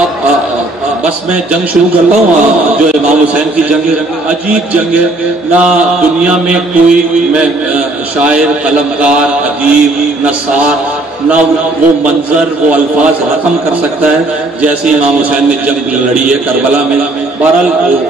اب بس میں جنگ شروع کرتا ہوں. جو امام حسین کی جنگ ہے عجیب جنگ ہے. نہ دنیا میں کوئی میں شاعر قلمکار ادیب نثار نہ وہ منظر وہ الفاظ رقم کر سکتا ہے جیسے امام حسین نے جنگ لڑی ہے کربلا میں. بہرحال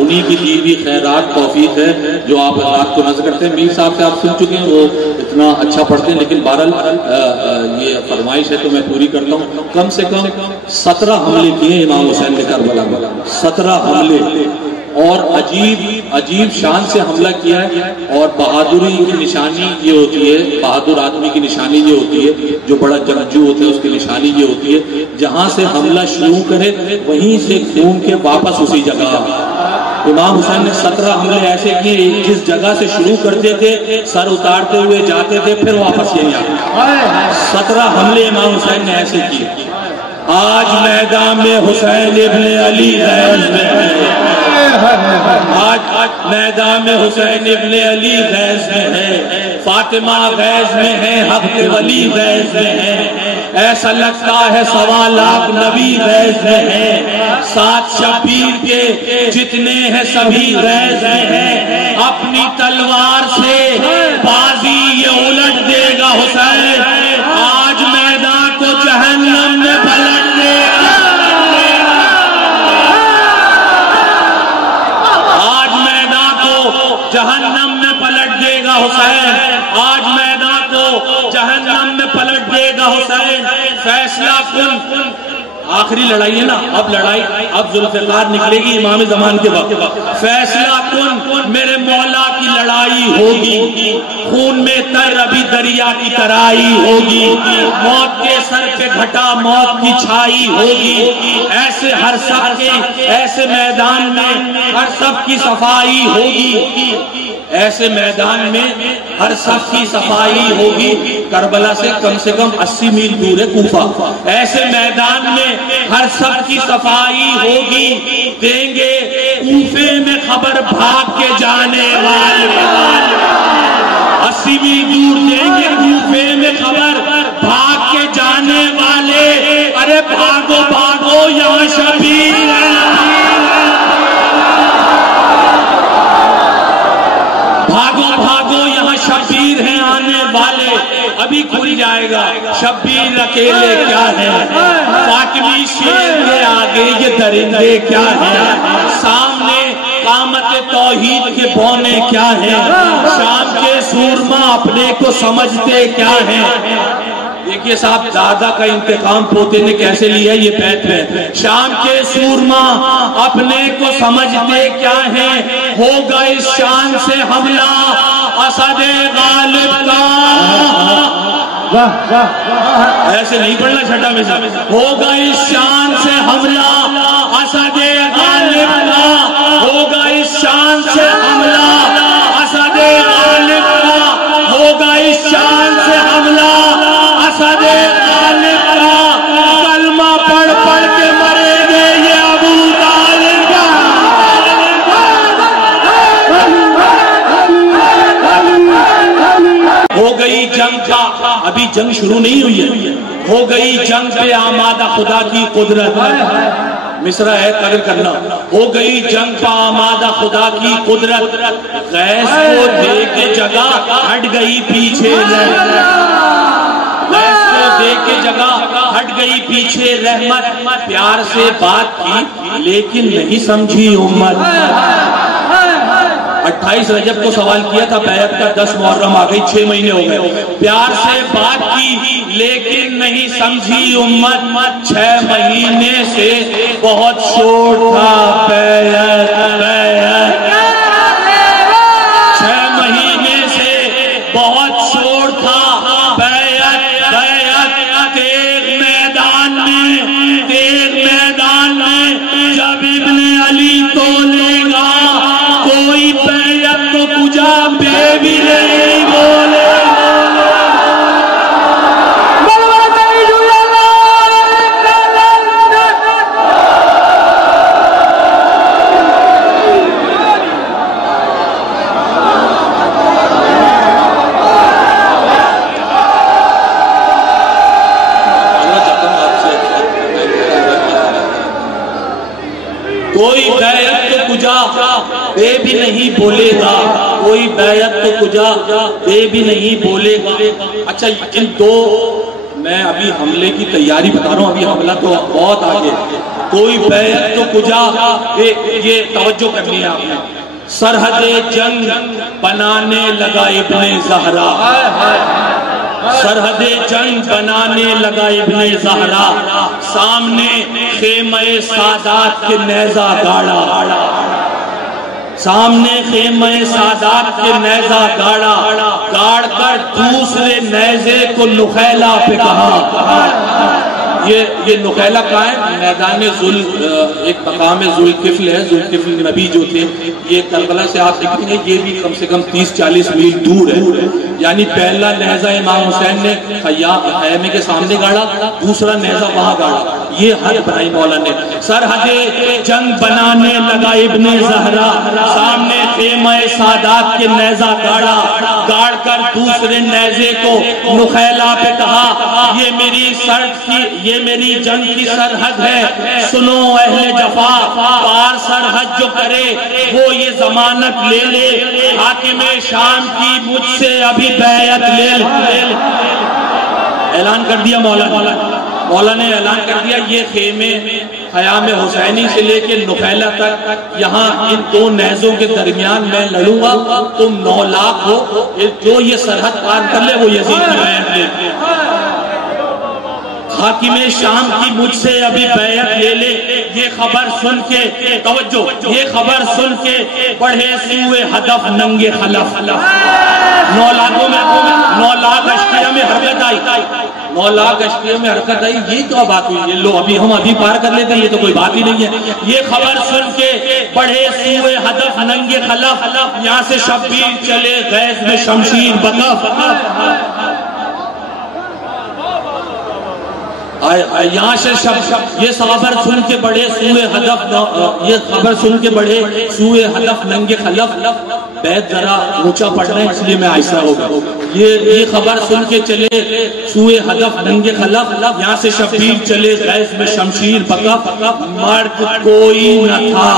انہی کی دی ہوئی خیرات توفیق ہے جو آپ رات کو نظر کرتے ہیں. میر صاحب سے آپ سن چکے ہیں وہ اتنا اچھا پڑھتے ہیں لیکن بہرحال یہ فرمائش ہے تو میں پوری کرتا ہوں. کم سے کم 17 حملے کیے امام حسین نے کربلا میں. 17 حملے اور عجیب شان سے حملہ کیا ہے. اور بہادری کی نشانی یہ ہوتی ہے بہادر آدمی کی نشانی یہ ہوتی ہے جو بڑا جنگجو ہوتا ہے اس کی نشانی یہ ہوتی ہے جہاں سے حملہ شروع کرے وہیں سے گھوم کے واپس اسی جگہ. امام حسین نے 17 حملے ایسے کیے جس جگہ سے شروع کرتے تھے سر اتارتے ہوئے جاتے تھے پھر واپس یہیں آتے. 17 حملے امام حسین نے ایسے کیے. آج میدان میں حسین ابن علی غیظ میں ہے. آج میدان میں حسین ابن علی غیظ میں ہے. فاطمہ غیظ میں ہے حق ولی غیظ میں ہے. ایسا لگتا ہے 1.25 لاکھ نبی غیظ میں ہے. 7 شبیر کے جتنے ہیں سبھی غیظ میں ہیں. اپنی تلوار سے بازی یہ الٹ دے گا حسین. آج میدان کو جہنم میں پلٹ دے گا. آج میدان کو جہنم میں پلٹ دے گا حسین. آج میدان کو جہنم میں پلٹ دے گا حسین. فیصلہ کن آخری لڑائی ہے نا. اب لڑائی اب ذوالفقار نکلے گی امام زمان کے وقت. فیصلہ کن میرے مولا کی لڑائی ہوگی. خون میں تر ابھی دریا کی ترائی ہوگی. موت کے سر پہ گھٹا موت کی چھائی ہوگی. ایسے ہر سب کے ایسے میدان میں ہر سب کی صفائی ہوگی. ایسے میدان میں ہر سب کی صفائی ہوگی. کربلا سے کم 80 میل دور ہے کوفہ. ایسے میدان میں ہر سب کی صفائی ہوگی. دیں گے کوفے میں خبر بھاگ کے جانے والے. 80 میل دور دیں گے کوفے میں خبر بھاگ کے جانے والے. ارے بھاگو بھاگو یہاں شبیر ہے. بھاگو بھاگو یہاں شبیر ہیں آنے والے. ابھی کھل جائے گا شبیر اکیلے کیا ہے. فاطمی شیر کے آگے یہ درندے کیا ہیں. سامنے قامت توحید کے بونے کیا ہیں. شام کے سورما اپنے کو سمجھتے کیا ہیں. دیکھیے صاحب دادا کا انتقام پوتے نے کیسے لیا یہ بیت ہے. شام کے سورما اپنے کو سمجھتے کیا ہیں. ہوگا اس شان سے حملہ اسد غالب کا. ایسے نہیں پڑھنا چھٹا میں سے. ہوگا اس شان سے حملہ اسد غالب کا. ہوگا اس شان سے حملہ اسد غالب کا. ہوگا اس شان سے حملہ اسد غالب کا. کلمہ پڑھ پڑھ کے مرے گے یہ ابو طالب کا. ہو گئی جنگ کا ابھی جنگ شروع نہیں ہوئی ہے. ہو گئی جنگ پہ آمادہ خدا کی قدرت. مصرع ہے قدر کرنا. ہو گئی جنگ پہ آمادہ خدا کی قدرت. غیث کو دے کے جگہ ہٹ گئی پیچھے. غیث کو دے کے جگہ ہٹ گئی پیچھے رحمت. پیار سے بات کی لیکن نہیں سمجھی امت. 28 رجب کو سوال کیا تھا بیعت کا. 10 محرم آ گئی 6 مہینے ہو گئے. پیار سے بات کی لیکن نہیں سمجھی امت. 6 مہینے سے بہت شور تھا بیعت بیعت. 6 مہینے سے بہت شور تھا بیعت بیعت. تیغ میدان میں جب ابن علی تولے گا کوئی بیعت تو کجا بے بھی نہیں بولے. کوئی بیعت تو کجا بے بھی نہیں بولے گا، کوئی بیعت تو کجا بے بھی نہیں بولے گا۔ اچھا ان دو، میں ابھی حملے کی تیاری بتا رہا ہوں، ابھی حملہ تو بہت آگے۔ کوئی بیعت تو کجا، یہ توجہ کرنی ہے آپ نے۔ سرحد جنگ بنانے لگا ابن زہرا، سرحد جنگ بنانے لگا ابن زہرا، سامنے خیمہ سادات کے نیزہ گاڑا، سامنے خیمہ سادات کے نیزہ گاڑا، گاڑ کر دوسرے نیزے کو نخیلہ پہ کہا۔ یہ نخیلہ کہاں ہے؟ میدان ایک مقام ذوالکفل ہے، ذوالکفل نبی جو تھے، یہ کربلا سے آپ دیکھیں گے یہ بھی کم سے کم 30-40 میل دور ہے۔ یعنی پہلا نیزہ امام حسین نے خیمے کے سامنے گاڑا، دوسرا نیزہ وہاں گاڑا، یہ حد بنائی مولا نے۔ سرحد جنگ بنانے لگا ابن زہرا، سامنے خیمہ سادات کے نیزہ گاڑا، گاڑ کر دوسرے نیزے کو نخیلہ پہ کہا، یہ میری جنگ کی سرحد ہے، سنو اہل جفا، پار سرحد جو کرے وہ یہ ضمانت لے لے، حاکم شام کی مجھ سے ابھی بیعت لے لے۔ اعلان کر دیا مولا نے اعلان کر دیا، یہ خیمے خیام حسینی سے لے کے نخیلہ تک، یہاں ان دو نیزوں کے درمیان میں لڑوں گا، تم 9 لاکھ ہو، جو یہ سرحد پار کر لے وہ یزید کی بیعت لے۔ حاکم شام کی مجھ سے ابھی بیعت لے لے، یہ خبر سن کے توجہ، یہ خبر سن کے بڑھے سوئے ہدف ننگے خلف، 9 لاکھ اشتیہ میں حرکت آئی، 9 لاکھ اشتیہ میں حرکت آئی، یہ کیا بات ہوئی؟ یہ لو ابھی ہم پار کر لیتے ہیں، یہ تو کوئی بات ہی نہیں ہے۔ یہ خبر سن کے بڑھے سوئے ہدف ننگے خلف، یہاں سے شبیر چلے غیظ میں شمشیر بکف، یہاں سے یہ خبر سن کے بڑے سوئے ہدف، یہ خبر سن کے بڑے سوئے ہدف ننگے خلف، بیت ذرا اونچا پڑھنا ہے اس لیے میں ایسا ہوگا، یہ خبر سن کے چلے سوئے ہدف ننگے خلف، یہاں سے شبیر چلے غیظ میں شمشیر بکف، مرد کوئی نہ تھا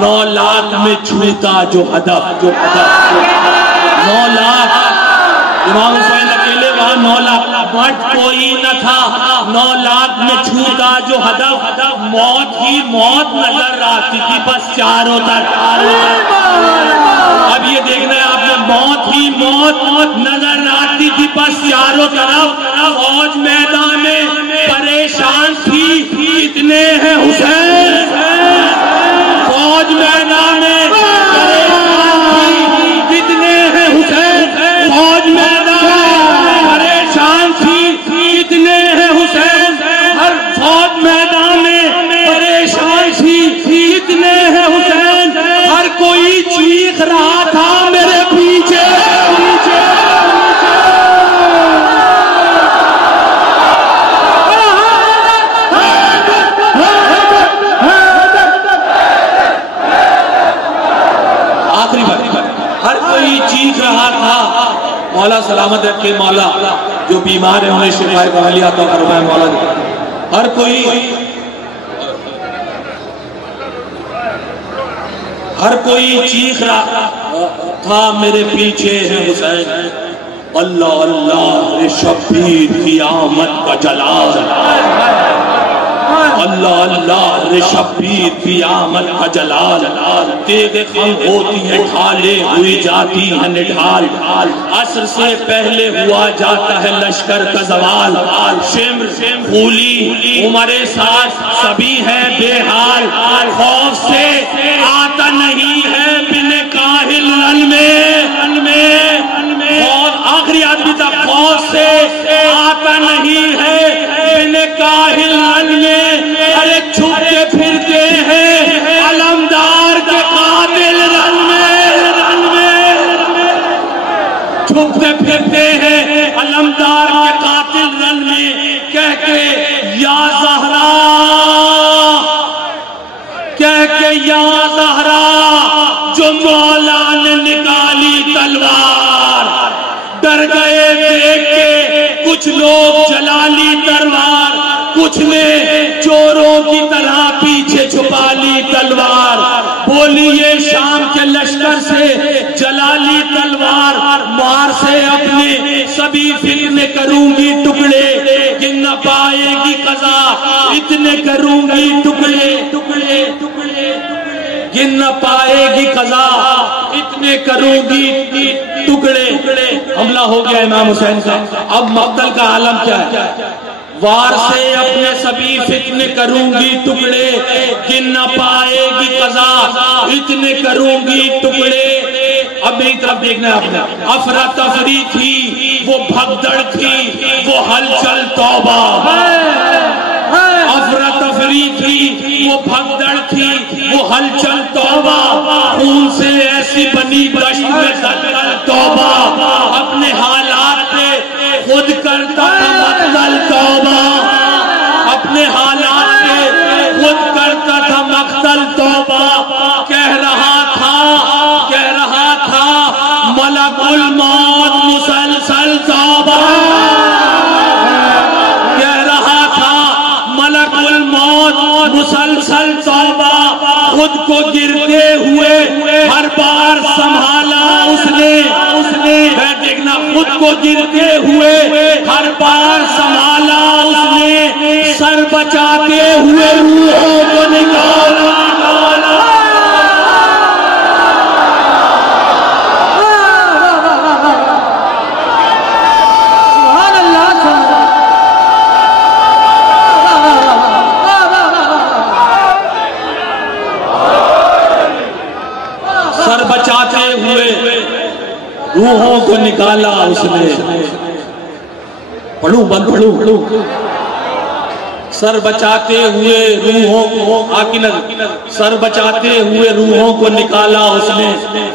9 لاکھ میں چھوتا جو ہدف، 9 لاکھ امام حسین اکیلے وہاں 9 لاکھ، مرد کوئی نہ تھا 9 لاکھ میں چھوتا جو ہدف، موت ہی موت نظر آتی تھی بس چاروں طرف۔ اب یہ دیکھنا ہے آپ نے، موت ہی موت نظر آتی تھی بس چاروں طرف، فوج میدان میں پریشان تھی، کتنے ہیں حسین، فوج میدان میں پریشان تھی، کتنے ہیں حسین، فوج میدان میں پریشان تھی، کتنے ہیں حسین، ہر فوج میدان میں پریشان تھی، کتنے ہیں حسین، ہر کوئی چیخ رہا تھا میرے پیچھے۔ آخری بات، ہر کوئی چیخ رہا تھا، مولا سلامت رکھے، مولا جو بیمار ہیں انہیں شفائے کاملی عطا فرمائے، مولا ہر کوئی چیخ رہا تھا میرے پیچھے ہے حسین، اللہ اللہ رے شبیر کی آمد کا جلال، اللہ اللہ رے شبیر کی آمد کا جلال، تیغ خم ہوتی ہیں ڈھالے ہوئی جاتی ہیں نڈھال، عصر سے پہلے ہوا جاتا ہے لشکر کا زوال، شمر پھولی عمر ساتھ سبھی ہے بے حال، خوف سے آتا نہیں ہے بن کاہل رن میں، آخری آدمی تھا، خوف سے آتا نہیں ہے بن کاہل رن میں، ارے چھپتے پھرتے ہیں علمدار کے قاتل رن میں، چھپتے پھرتے ہیں علمدار کے قاتل رن میں، کہہ کے یا زہرا، کہہ کے یا زہرا، جو مولا نے نکالی تلوار، ڈر گئے دیکھ کے کچھ لوگ جلالی تلوار، کچھ نے چوروں کی طرح پیچھے چھپا لی تلوار، شام کے لشکر سے جلالی تلوار مار سے اپنے سبھی فتنے کروں گی ٹکڑے، گن نہ پائے گی قضا اتنے کروں گی ٹکڑے، گن نہ پائے گی قضا اتنے کروں گی ٹکڑے۔ حملہ ہو گیا امام حسین کا، اب مقتل کا عالم کیا ہے؟ وار سے اپنے سبھی فتنے کروں گی ٹکڑے، گن نہ پائے گی قضا اتنے کروں گی ٹکڑے۔ اب میری طرف دیکھنا ہے آپ نے، افراتفری تھی وہ بھگدڑ تھی وہ ہلچل توبہ، افراتفری تھی وہ بھگدڑ تھی وہ ہلچل توبہ، خون سے ایسی بنی دشت میں دلدل توبہ، اپنے حالات پہ خود کرتا تھا مقتل توبہ، اپنے حالات پہ خود کرتا تھا مقتل توبہ، کہہ رہا تھا ملک الموت مسلسل توبہ، کہہ رہا تھا ملک الموت مسلسل توبہ، خود کو گرتے ہوئے ہر بار سنبھالا اس نے دیکھنا، خود کو گرتے ہوئے ہر بار سنبھالا اس نے، سر بچاتے ہوئے روحوں کو نکالا۔ بچاتے ہوئے روحوں کو نکالا اس نے، پڑھوں بند پڑھوں، سر بچاتے ہوئے روحوں کو، سر بچاتے ہوئے روحوں کو نکالا اس نے،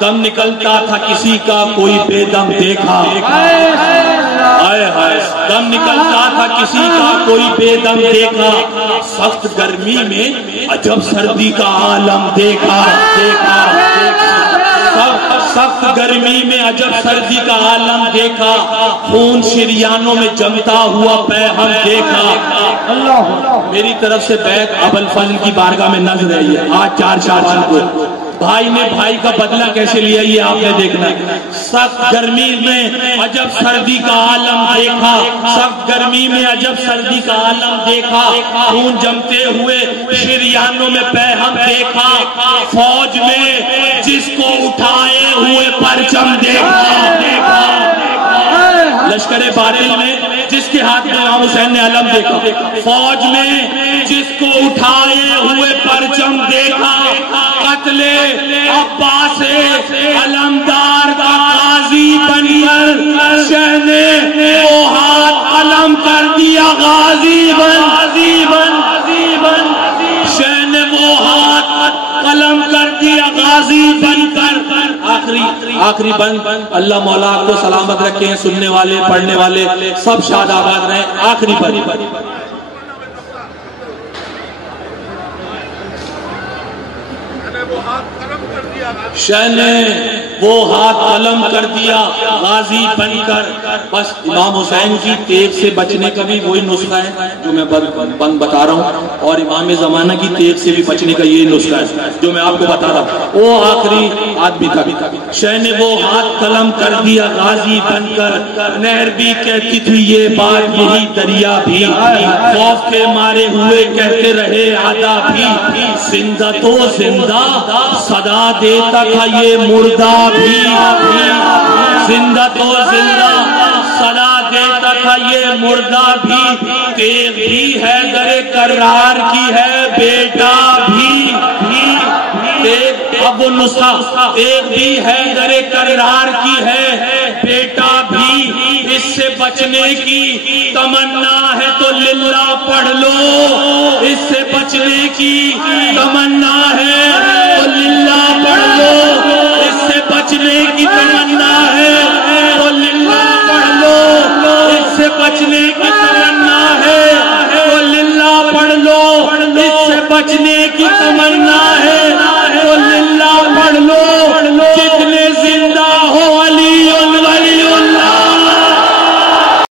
دم نکلتا تھا کسی کا کوئی بے دم دیکھا، ہائے ہائے دم نکلتا تھا کسی کا کوئی بے دم دیکھا، سخت گرمی میں عجب سردی کا عالم دیکھا، سخت گرمی میں عجب سردی کا عالم دیکھا، خون شریانوں میں جمتا ہوا پیہم دیکھا۔ میری طرف سے بیعت ابوالفضل کی بارگاہ میں نظر ہے، آج 4 شعبان کو بھائی نے بھائی کا بدلہ کیسے لیا یہ آپ نے دیکھنا۔ سخت گرمی میں عجب سردی کا عالم دیکھا، سخت گرمی میں عجب سردی کا عالم دیکھا، خون جمتے ہوئے شریانوں میں پیہم دیکھا، فوج میں جس کو اٹھائے ہوئے پرچم دیکھا، لشکر باطل میں جس کے ہاتھ میں امام حسین نے علم دیکھا، فوج میں جس کو اٹھائے ہوئے پرچم دیکھا، قتل عباس علمدار کا غازی بن کر شہ نے وہ ہاتھ علم کر دیا، غازی بن شہ نے وہ ہاتھ قلم کر دیا، غازی بن کر۔ آخری بند، اللہ مولا کو سلامت رکھیں، سننے والے پڑھنے والے سب شاد آباد رہیں۔ آخری بند، شہ نے وہ ہاتھ قلم کر دیا غازی بن کر۔ بس امام حسین کی تیغ سے بچنے کا بھی وہی نسخہ ہے جو میں بند بتا رہا ہوں، اور امام زمانہ کی تیغ سے بھی بچنے کا یہ نسخہ ہے جو میں آپ کو بتا رہا ہوں۔ وہ آخری آدمی تھا، شہ نے وہ ہاتھ قلم کر دیا غازی بن کر، نہر بھی کہتی تھی یہ بات یہی دریا بھی، خوف کے مارے ہوئے کہتے رہے آدھا بھی، زندہ تو زندہ صدا دیتا تھا یہ مردہ بھی، زندہ تو زندہ صدا دیتا تھا یہ مردہ بھی، تیغ بھی ہے در کرار کی ہے بیٹا بھی، اب وہ نسخہ تیغ بھی ہے در کرار کی ہے بیٹا بھی، اس سے بچنے کی تمنا ہے تو للہ پڑھ لو، اس سے بچنے کی تمنا ہے تو للہ پڑھ لو، اس سے بچنے کی تمنا ہے تو للہ پڑھ لو، اس سے بچنے کی تمنا ہے تو للہ پڑھ لو، اس سے بچنے کی تمنا